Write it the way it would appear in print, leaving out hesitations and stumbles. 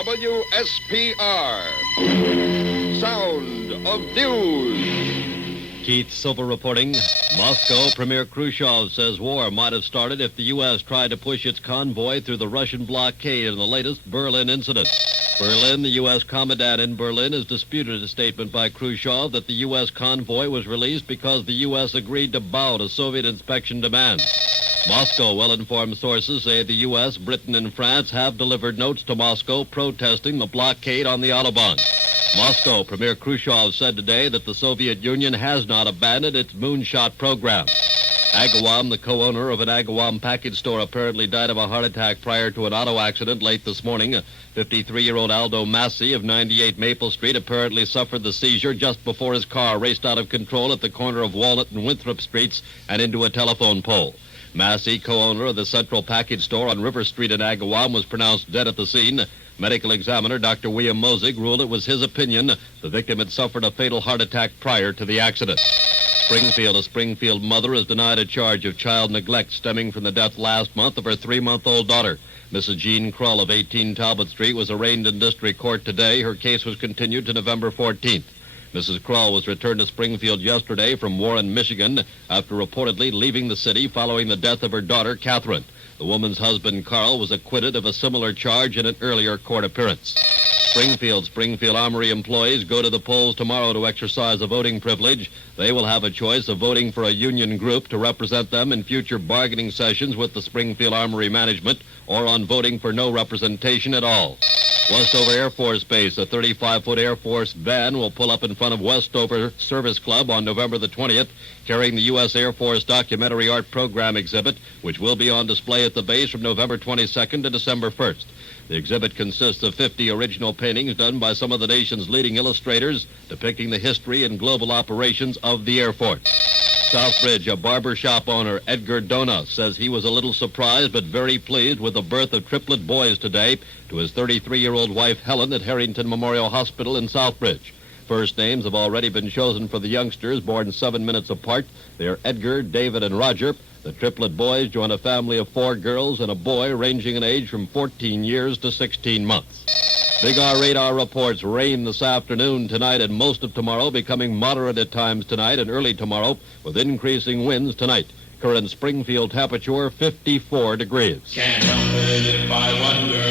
WSPR. Sound of News. Keith Silver reporting. Moscow Premier Khrushchev says war might have started if the U.S. tried to push its convoy through the Russian blockade in the latest Berlin incident. Berlin, the U.S. commandant in Berlin, has disputed a statement by Khrushchev that the U.S. convoy was released because the U.S. agreed to bow to Soviet inspection demands. Moscow well-informed sources say the U.S., Britain, and France have delivered notes to Moscow protesting the blockade on the Autobahn. Moscow Premier Khrushchev said today that the Soviet Union has not abandoned its moonshot program. Agawam, the co-owner of an Agawam package store, apparently died of a heart attack prior to an auto accident late this morning. 53-year-old Aldo Massi of 98 Maple Street apparently suffered the seizure just before his car raced out of control at the corner of Walnut and Winthrop Streets and into a telephone pole. Massi, co-owner of the Central Package Store on River Street in Agawam, was pronounced dead at the scene. Medical examiner Dr. William Mosig ruled it was his opinion the victim had suffered a fatal heart attack prior to the accident. Springfield, a Springfield mother, is denied a charge of child neglect stemming from the death last month of her 3-month-old daughter. Mrs. Jean Krull of 18 Talbot Street was arraigned in district court today. Her case was continued to November 14th. Mrs. Krull was returned to Springfield yesterday from Warren, Michigan, after reportedly leaving the city following the death of her daughter, Catherine. The woman's husband, Carl, was acquitted of a similar charge in an earlier court appearance. Springfield Armory employees go to the polls tomorrow to exercise a voting privilege. They will have a choice of voting for a union group to represent them in future bargaining sessions with the Springfield Armory management, or on voting for no representation at all. Westover Air Force Base, a 35-foot Air Force van will pull up in front of Westover Service Club on November the 20th, carrying the U.S. Air Force Documentary Art Program exhibit, which will be on display at the base from November 22nd to December 1st. The exhibit consists of 50 original paintings done by some of the nation's leading illustrators depicting the history and global operations of the Air Force. Southbridge, a barber shop owner, Edgar Dona, says he was a little surprised but very pleased with the birth of triplet boys today to his 33-year-old wife Helen at Harrington Memorial Hospital in Southbridge. First names have already been chosen for the youngsters, born 7 minutes apart. They are Edgar, David, and Roger. The triplet boys join a family of 4 girls and a boy ranging in age from 14 years to 16 months. Big R radar reports rain this afternoon, tonight, and most of tomorrow, becoming moderate at times tonight and early tomorrow, with increasing winds tonight. Current Springfield temperature 54 degrees. Can't help it if I wonder